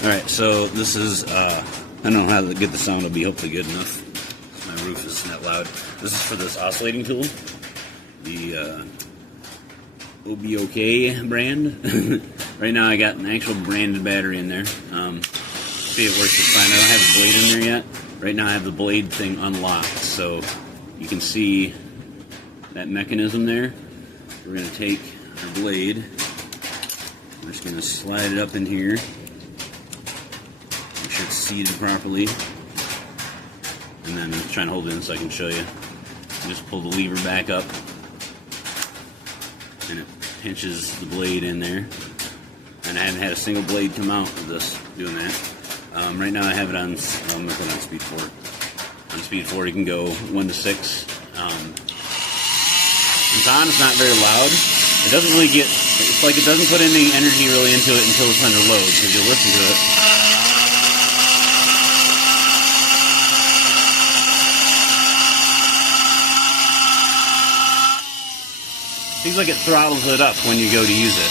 Alright, so this is, I don't know how good the sound will be, hopefully good enough. My roof is not loud. This is for this oscillating tool, the Obiokay brand. Right now I got an actual branded battery in there. See if it works just fine. I don't have the blade in there yet. Right now I have the blade thing unlocked, so you can see that mechanism there. We're going to take our blade, we're just going to slide it up in here. Make sure it's seated properly. And then I'm trying to hold it in so I can show you. Just pull the lever back up, and it pinches the blade in there. And I haven't had a single blade come out of this doing that. Right now I have it on, I'm going to put it on speed 4. On speed 4 you can go 1 to 6. It's on, it's not very loud. It doesn't really get, it's like it doesn't put any energy really into it until it's under load, because you'll listen to it. Seems like it throttles it up when you go to use it.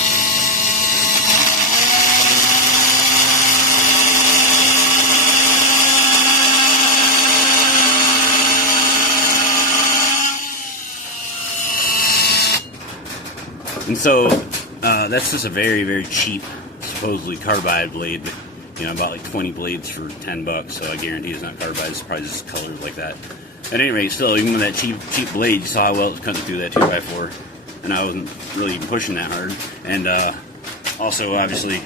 And so, that's just a very, very cheap, supposedly carbide blade. You know, I bought like 20 blades for $10, so I guarantee it's not carbide, it's probably just colored like that. At any rate, still, even with that cheap blade, you saw how well it was cutting through that 2x4. And I wasn't really even pushing that hard. And also, obviously,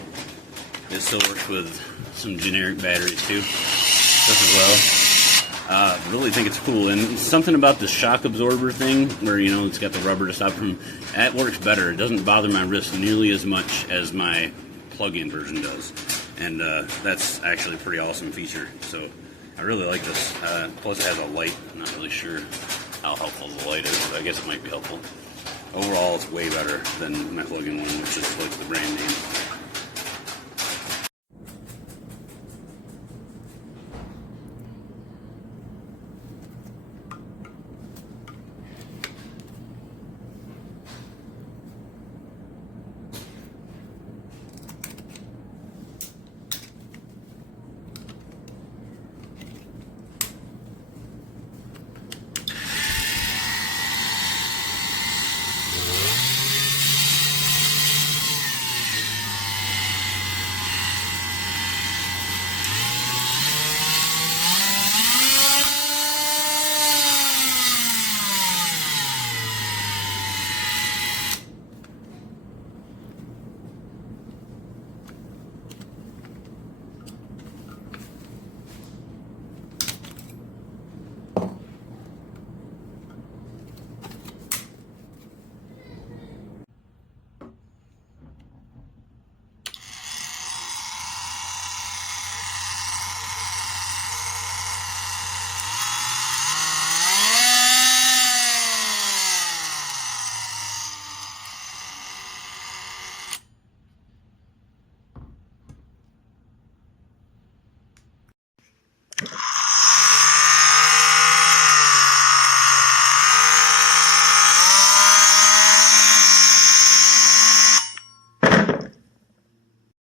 it still works with some generic batteries too, just as well. Really think it's cool, and something about the shock absorber thing, where you know it's got the rubber to stop from. That works better. It doesn't bother my wrist nearly as much as my plug-in version does, and that's actually a pretty awesome feature. So I really like this. Plus, it has a light. I'm not really sure how helpful the light is, but I guess it might be helpful. Overall, it's way better than my plug-in one, which is like the brand name.